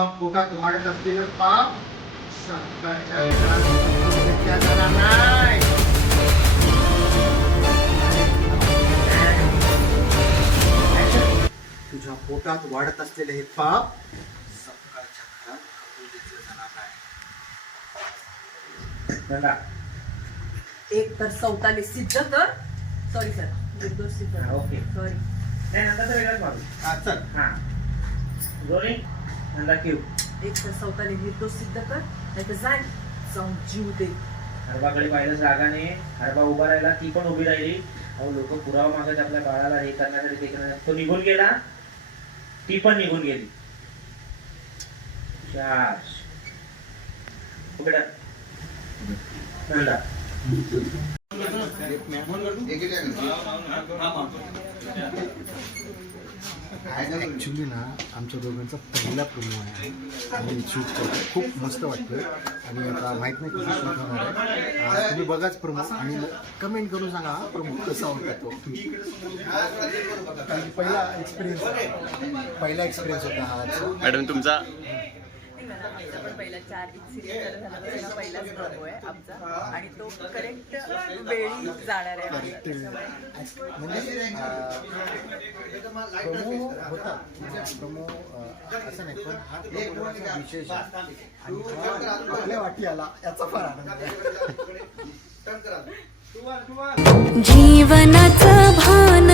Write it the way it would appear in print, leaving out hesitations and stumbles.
तुझा पोटात वाढत असलेलं पाप सकाळच्या वेळात घेतल्या जाणार नाही. तुझ्या पोटात वाढत असलेले हे पाप सकाळच्या घरात कबूल घेतलं जाणार नाही. एक तर सौताने सिद्ध कर. सॉरी सर, निर्दोष सिद्ध कर. ओके. सॉरी. नाही नंतर वेगळाच मारू. हा, चल. हां. दोन्ही नंदा क्यू. एक तर सौताने निर्दोष सिद्ध कर, नाही तर जाऊन जीव दे. हरबाकडे पाहिलं रागाने. हरबा उभा राहिला, ती पण उभी राहिली. अहो लोक पुरावा मागत आपल्या बाळाला हे करण्यासाठी ते करण्यासाठी. तो निघून गेला, ती पण निघून गेली. शाश. उघडा. नंदा. ॲक्च्युली ना आमच्या दोघांचा पहिला प्रोमो आहे आणि शूट करतो. खूप मस्त वाटतोय आणि आता माहीत नाही कसं शूट होणार आहे. तुम्ही बघाच प्रोमो आणि कमेंट करून सांगा हा प्रोमो कसा होता तो. कारण की पहिला एक्सपिरियन्स होता हा. मॅडम तुमचा आमचा पण पहिला 4 सिरियल झाला तेव्हा पहिलाच प्रोमो आहे आमचा आणि तो करेक्ट वेळी जाणार आहे. म्हणजे प्रोमो होता प्रोमो असं नाही पण हा प्रोमो विशेष आहे आणि हा आपल्या वाटी आला याचा फार आनंद आहे. जीवनाचं भान